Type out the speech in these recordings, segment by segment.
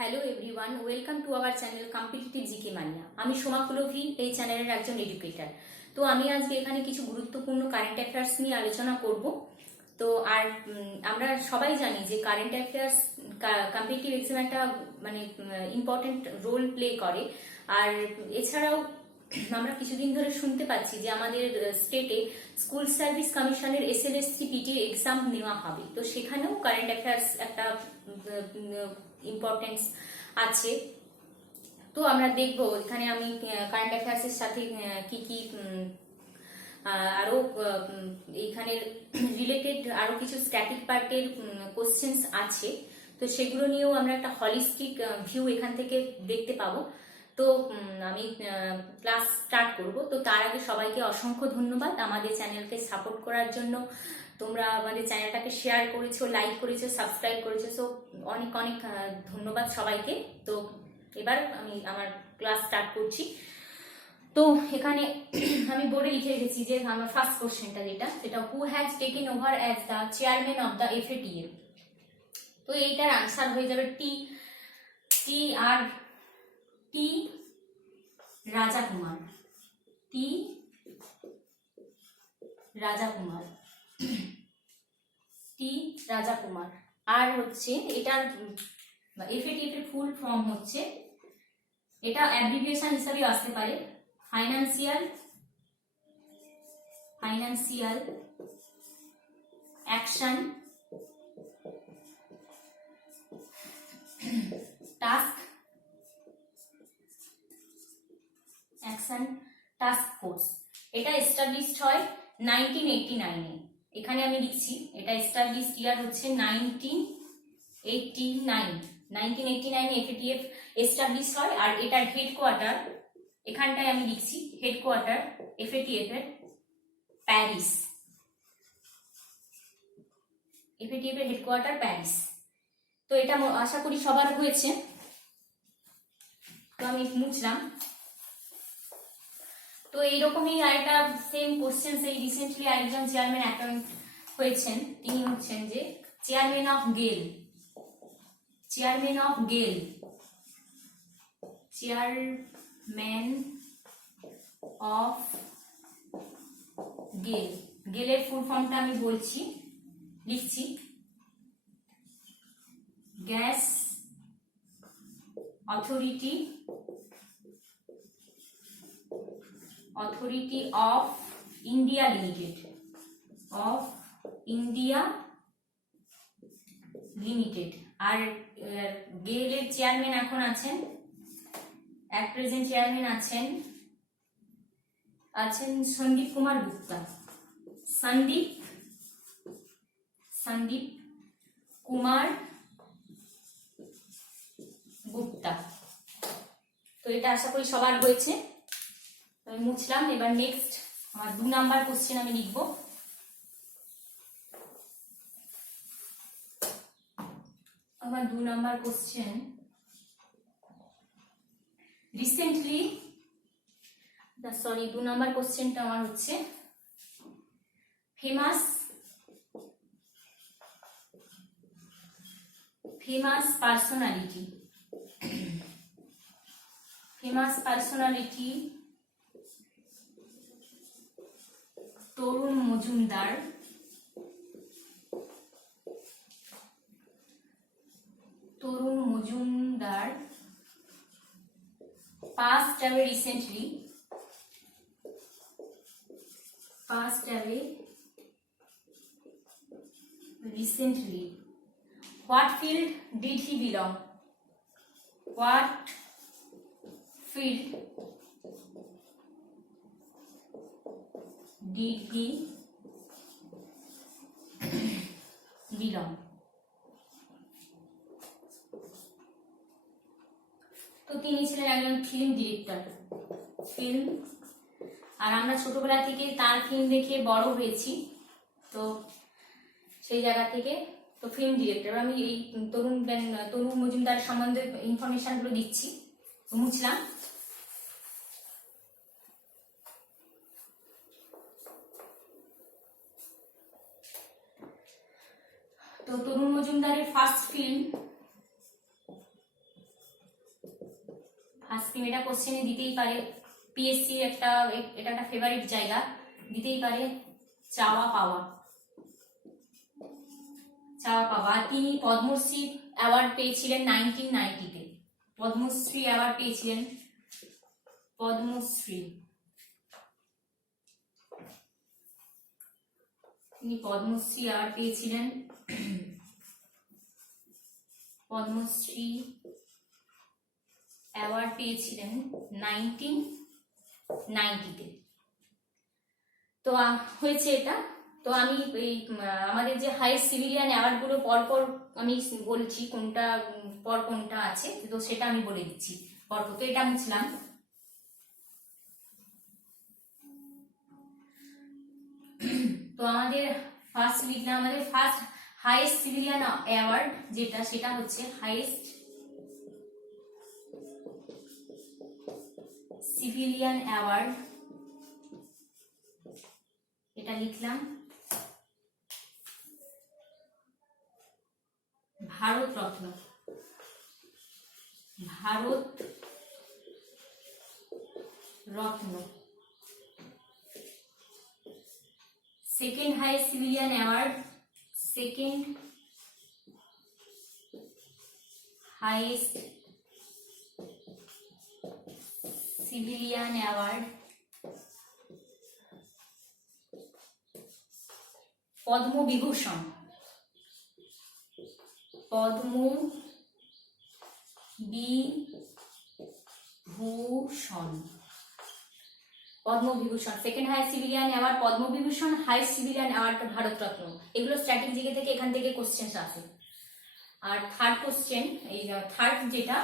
Hello everyone, welcome to our channel competitive GK মানিয়া। আমি সোমা কুলভি, এই চ্যানেলের একজন এডুকেটার। তো আমি আজকে এখানে কিছু গুরুত্বপূর্ণ কারেন্ট অ্যাফেয়ার্স নিয়ে আলোচনা করব। তো আর আমরা সবাই জানি যে কারেন্ট অ্যাফেয়ার্স কম্পিটিটিভ এক্সাম একটা মানে ইম্পর্টেন্ট রোল প্লে করে। আর এছাড়াও আমরা কিছুদিন ধরে শুনতে পাচ্ছি যে আমাদের স্টেটে স্কুল সার্ভিস কমিশনের এসএলএসসি পিটি এক্সাম নেওয়া হবে। তো সেখানেও কারেন্ট অ্যাফেয়ার্স একটা ইম্পর্টেন্স আছে। তো আমরা দেখবো এখানে আমি কারেন্ট অ্যাফেয়ার্সের সাথে কি কি আরো এইখানে রিলেটেড আরো কিছু স্ট্যাটিক পার্টের কোশ্চেন্স আছে। তো সেগুলো নিয়েও আমরা একটা হলিস্টিক ভিউ এখান থেকে দেখতে পাবো। তো আমি ক্লাস স্টার্ট করব। তো তার আগে সবাইকে অসংখ্য ধন্যবাদ আমাদের চ্যানেলকে সাপোর্ট করার জন্য। তোমরা আমাদের চ্যানেলটাকে শেয়ার করেছো, লাইক করেছো, সাবস্ক্রাইব করেছো। সো অনেক অনেক ধন্যবাদ সবাইকে। তো এবার আমি আমার ক্লাস স্টার্ট করছি। তো এখানে আমি বোর্ডে লিখে রেখেছি যে আমার ফার্স্ট কোশ্চেনটা যেটা who has taken over as the chairman of the FATA. তো এইটার আনসার হয়ে যাবে টি রাজাকুমার। টি রাজাকুমার। আর হচ্ছে এটার এফএটিএফ এর ফুল ফর্ম হচ্ছে, এটা অ্যাব্রিভিয়েশন হিসাবে আসতে পারে, ফাইন্যান্সিয়াল অ্যাকশন টাস্ক ফোর্স। এটা এস্টাবলিশড হয় 1989-এ। এখানে আমি লিখছি এটা এস্টাবলিশড ইয়ার হচ্ছে 1989 এফএটিএফ এস্টাবলিশ হয়। আর এটার হেডকোয়ার্টার এখানটায় আমি লিখছি, হেডকোয়ার্টার এফএটিএফ এর প্যারিস। এফএটিএফ এর হেডকোয়ার্টার প্যারিস। তো এটা আশা করি সবার হয়েছে। তো আমি মুছলাম। তো এইরকমই আরেকটা সেম কোশ্চেন, সেই রিসেন্টলি আরেকজন চেয়ারম্যান অ্যাপয়েন্ট হয়েছেন। তিনি হচ্ছেন যে চেয়ারম্যান অফ গেল। গেলের ফুল ফর্মটা আমি বলছি, লিখছি, Gas Authority of India Limited. আর গেলের চেয়ারম্যান এখন আছেন, অ্যাট প্রেজেন্ট চেয়ারম্যান আছেন সন্দীপ কুমার গুপ্তা। সন্দীপ কুমার গুপ্তা। তো এটা আশা করি সবার হয়েছে। আমি মুছলাম। এবার নেক্সট আমার 2 নাম্বার কোশ্চেন আমি লিখবো। আমার 2 নাম্বার কোশ্চেন, রিসেন্টলি 2 নাম্বার কোশ্চেনটা আমার হচ্ছে famous personality Tarun Majumdar passed away recently. What field did he belong? তো তিনি ছিলেন একজন ফিল্ম ডিরেক্টর। আর আমরা ছোটবেলা থেকে তার ফিল্ম দেখে বড় হয়েছি। তো সেই জায়গা থেকে তো ফিল্ম ডিরেক্টর। আমি এই তরুণ মজুমদার সম্বন্ধে ইনফরমেশন গুলো দিচ্ছি। মুছলাম। তো তরুণ মজুমদারের ফার্স্ট ফিল্ম হাসকিম এটা কোশ্চেনে দিতেই পারে, পিএসসি এটা একটা ফেভারিট জায়গা, দিতেই পারে। চাওয়া পাওয়া, চাওয়া পাওয়া। তিনি পদ্মশ্রী অ্যাওয়ার্ড পেয়েছিলেন 1990-তে, পদ্মশ্রী অ্যাওয়ার্ড পেয়েছিলেন, পদ্মশ্রী, তিনি পদ্মশ্রী অ্যাওয়ার্ড পেয়েছিলেন, পদ্মশ্রী অ্যাওয়ার্ড পেয়েছিলেন 1990-তে। তো হয়েছে এটা। তো আমি এই আমাদের যে হাইয়েস্ট সিভিলিয়ান অ্যাওয়ার্ডগুলো পরপর আমি বলছি কোনটা পর কোনটা আছে, তো সেটা আমি বলে দিচ্ছি পরপর। তো এটা মুছলাম। তো আমাদের ফার্স্ট লিখলাম, আমাদের ফার্স্ট হাইয়েস্ট সিভিলিয়ান অ্যাওয়ার্ড যেটা, সেটা হচ্ছে হাইয়েস্ট সিভিলিয়ান অ্যাওয়ার্ড, এটা লিখলাম Bharat Ratna, Bharat Ratna. Second highest civilian award, second highest civilian award Padma Vibhushan, Padma Vibhushan, Padma Vibhushan. Second highest civilian award Padma Vibhushan, highest civilian award Bharat Ratna. এগুলো স্ট্র্যাটেজি থেকে এখান থেকে কোশ্চেন আসে। আর থার্ড কোশ্চেন, এই থার্ড যেটা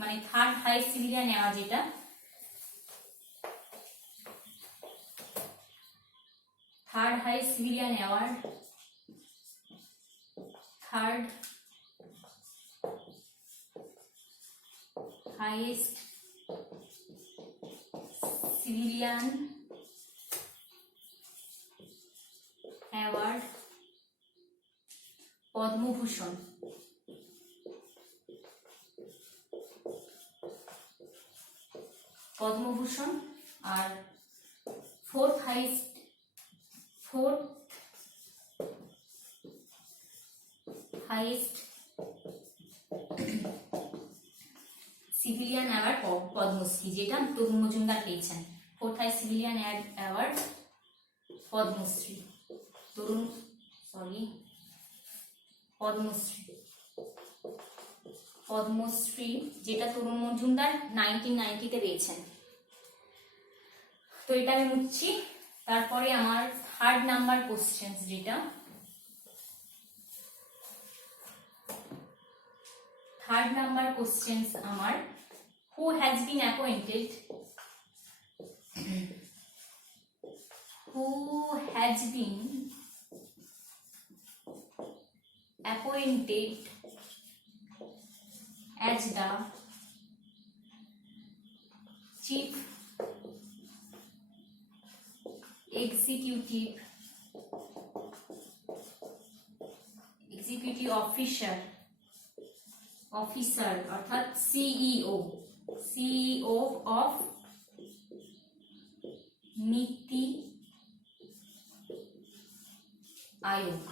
মানে থার্ড হাইয়েস্ট সিভিলিয়ান অ্যাওয়ার্ড যেটা, third highest civilian award, third highest civilian award Padma Bhushan, Padma Bhushan. আর fourth highest civilian award Padmashri, যেটা তরুণ মজুমদার পেয়েছেন। Fourth highest civilian award Padmashri, Padmashri যেটা তরুণ মজুমদার 1990-তে পেয়েছেন। তো এটা আমি মুছছি। তারপরে আমার থার্ড নাম্বার কোশ্চেন যেটা, থার্ড নাম্বার কোশ্চেন আমার, who has been appointed as the chief executive officer অর্থাৎ সিইও অফ নীতি আয়োগ।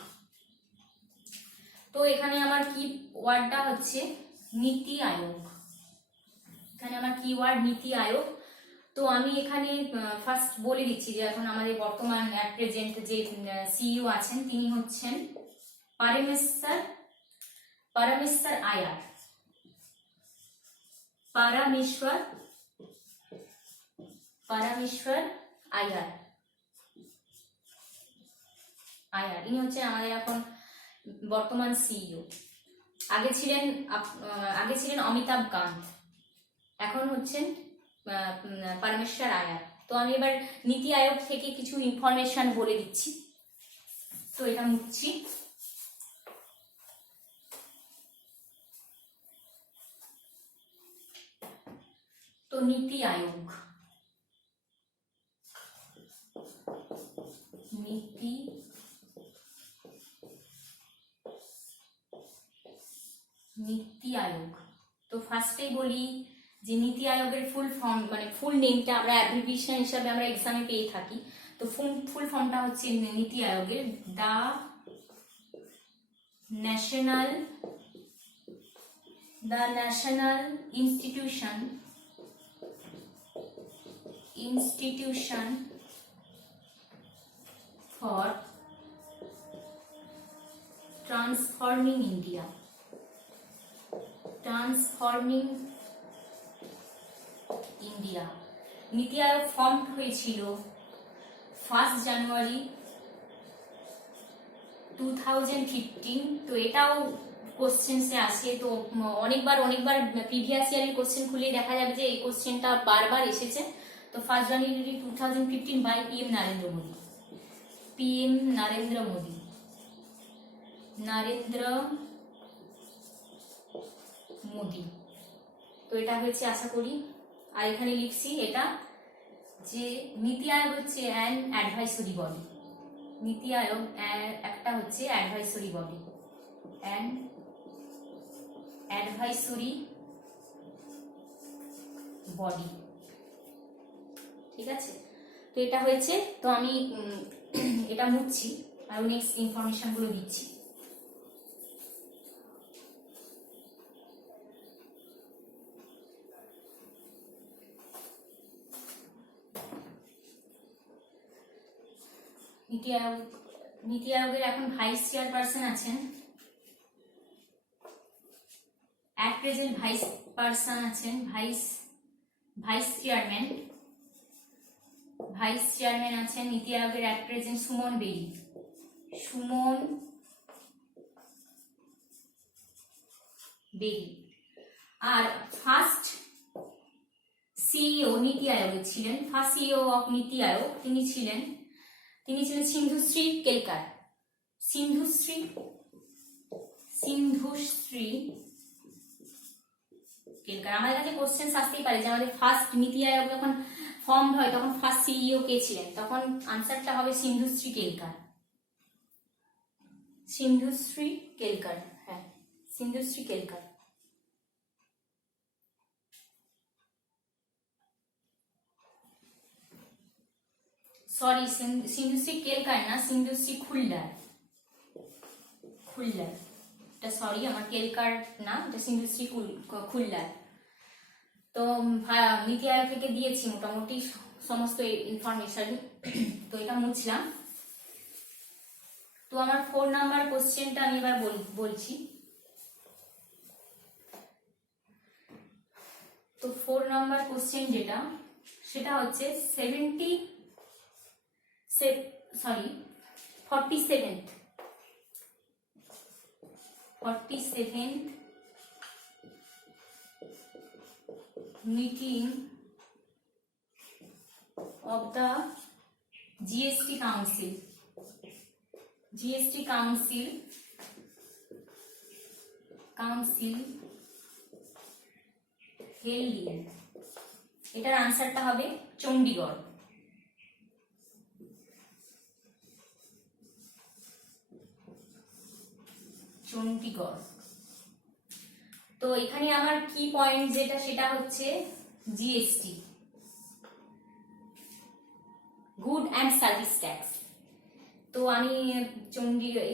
তো এখানে আমার কি ওয়ার্ডটা হচ্ছে নীতি আয়োগ, এখানে আমার কি ওয়ার্ড নীতি আয়োগ। তো আমি এখানে ফার্স্ট বলে দিচ্ছি যে এখন আমাদের বর্তমান অ্যাট প্রেজেন্ট যে সিইও আছেন তিনি হচ্ছেন পারমেশ্বর আয়ার, পারমেশ্বর আয়ার। ইনি হচ্ছেন আমাদের এখন বর্তমান সিইও। আগে ছিলেন অমিতাভ কান্ত, এখন হচ্ছেন পারমেশ্বর আয়ার। তো আমি এবার নীতি আয়োগ থেকে কিছু ইনফরমেশন বলে দিচ্ছি। তো এটা মুছছি। তো নীতি আয়োগ, নীতি আয়োগ। তো ফার্স্টে বলি যে নীতি আয়োগের ফুল ফর্ম মানে ফুল নেমটা আমরা অ্যাব্রিভিয়েশন হিসাবে আমরা এক্সামে পেয়ে থাকি, তো ফুল ফর্মটা হচ্ছে নীতি আয়োগের the National Institution for Transforming India. NITI Aayog form হয়েছিল 1 জানুয়ারি 2015। তো এটাও কোশ্চেন্সে আসে, তো অনেকবার প্রিভিয়াস ইয়ারের কোশ্চেন খুলে দেখা যাবে যে এই কোশ্চেনটা বারবার এসেছে। তো 1 জানুয়ারি 2015 বাই পিএম নরেন্দ্র মোদি। তো এটা হয়েছে আশা করি। আর এখানে লিখছি এটা যে নীতি আয়োগ হচ্ছে অ্যান অ্যাডভাইসরি বডি। নীতি আয়োগ একটা হচ্ছে advisory body, an advisory body, ঠিক আছে। তো এটা হয়েছে। তো আমি এটা মুছছি আর নেক্সট ইনফরমেশন গুলো দিচ্ছি। নীতি আয়োগের এখন ভাইস চেয়ারপারসন আছেন, অ্যাট প্রেজেন্ট ভাইস পারসন আছেন, ভাইস চেয়ারম্যান আছেন নীতি আয়োগের অ্যাট প্রেজেন্ট সুমন বেরি। আর ফার্স্ট সিইও নীতি আয়োগের ছিলেন, ফার্স্ট সিইও অফ নীতি আয়োগ তিনি ছিলেন সিন্ধুশ্রী কেলকার। আমাদের কাছে কোশ্চেন আসতেই পারে যে আমাদের ফার্স্ট নীতি আয়োগ যখন ফর্ম হয় তখন ফার্স্ট সিইও কে ছিলেন, তখন আনসারটা হবে সিন্ধুশ্রী কেলকার। হ্যাঁ, সিন্ধুশ্রী কেলকার। সরি, সিন্ধুশ্রী কেলকার না, সিন্ধুশ্রী খুল্লার। এটা সরি, আমার কেলকার না, এটা সিন্ধুশ্রী খুল্লার। তো নীতি আয়োগ থেকে দিয়েছি মোটামুটি সমস্ত ইনফরমেশন। তো এটা মুছলাম। তো আমার 4 নাম্বার কোশ্চেনটা আমি এবার বলছি। তো 4 নাম্বার কোশ্চেন যেটা, সেটা হচ্ছে 47th meeting of the GST Council held in, এটার আনসারটা হবে চণ্ডীগড়। তো এখানে আমার কি পয়েন্ট যেটা, সেটা হচ্ছে GST, good and service tax. তো আমি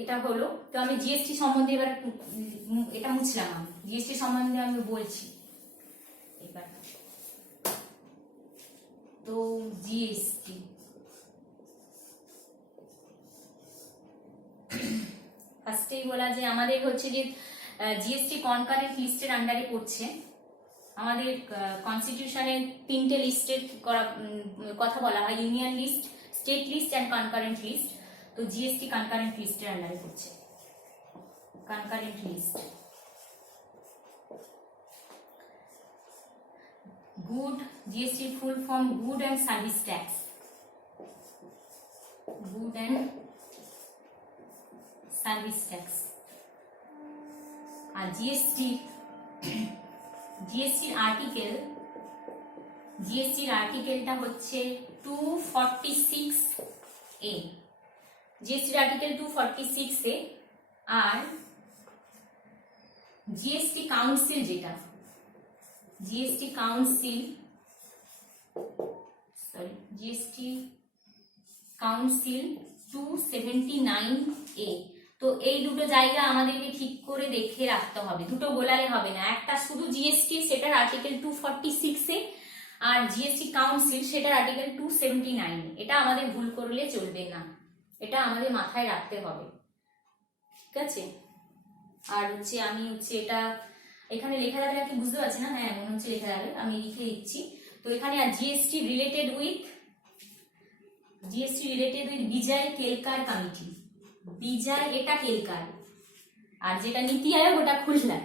এটা হলো। তো আমি জিএসটি সম্বন্ধে এবার এটা মুছলাম। আমি জিএসটি সম্বন্ধে আমি বলছি এবার। তো জিএসটি ফার্স্টেই বলা যে আমাদের হচ্ছে যে জিএসটি কনকারেন্ট লিস্টের আন্ডারে পড়ছে। আমাদের কনস্টিটিউশনের 3টে লিস্টের কথা বলা হয়, union list, state list and concurrent list. তো জিএসটি কনকারেন্ট লিস্টের আন্ডারে পড়ছে। Concurrent list, good, GST full form good and service tax, good and service tax. আর জিএসটির আর্টিকেলটা হচ্ছে 246A, জিএসটির আর্টিকেল 246A। আর জিএসটি কাউন্সিল যেটা, GST council, sorry GST council 279A। তো এই দুটো জায়গা আমাদেরকে ঠিক করে দেখে রাখতে হবে, দুটো গোলালে হবে না। একটা শুধু জিএসটি, সেটার আর্টিকেল 246 এ, আর জিএসটি কাউন্সিল সেটার আর্টিকেল 279। এটা আমাদের ভুল করলে চলবে না, এটা আমাদের মাথায় রাখতে হবে, ঠিক আছে। আর হচ্ছে আমি হচ্ছে এটা এখানে লেখা যাবে নাকি বুঝতে পারছি না, হ্যাঁ মনে হচ্ছে লেখা যাবে, আমি লিখে দিচ্ছি। তো এখানে আর GST related with Vijay Kelkar committee, Vijay এটা কেলকার, আর যেটা নীতি আয়োগ ওটা খুলনার।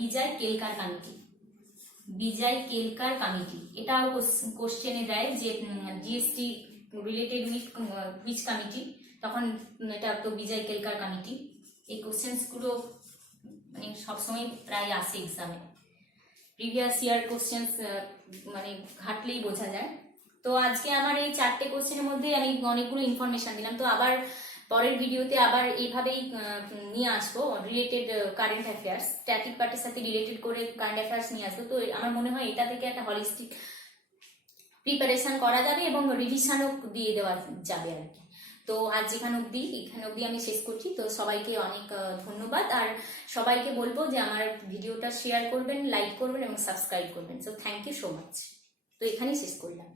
বিজয় কেলকার কমিটি, বিজয় কেলকার কমিটি, এটাও কোশ্চেনে দেয় যে GST related with which committee, তখন এটা তো বিজয় কেলকার কমিটি। এই কোশ্চেন্স গুলো মানে সবসময় প্রায় আসে এক্সামে, প্রিভিয়াস ইয়ার কোশ্চেন্স মানে ঘাটলেই বোঝা যায়। তো আজকে আমার এই 4টে কোশ্চেনের মধ্যে আমি অনেকগুলো ইনফরমেশন দিলাম। তো আবার পরের ভিডিওতে আবার এইভাবেই নিয়ে আসবো রিলেটেড কারেন্ট অ্যাফেয়ার্স, স্ট্যাটিক পার্টের সাথে রিলেটেড করে কারেন্ট অ্যাফেয়ার্স নিয়ে আসবো। তো আমার মনে হয় এটা থেকে একটা হলিস্টিক প্রিপারেশন করা যাবে এবং রিভিশনও দিয়ে দেওয়া যাবে আর কি। তো আজ এখানে অবধি আমি শেষ করছি। তো সবাইকে অনেক ধন্যবাদ, আর সবাইকে বলবো যে আমার ভিডিওটা শেয়ার করবেন, লাইক করবেন এবং সাবস্ক্রাইব করবেন। So thank you so much. তো এখানেই শেষ করলাম।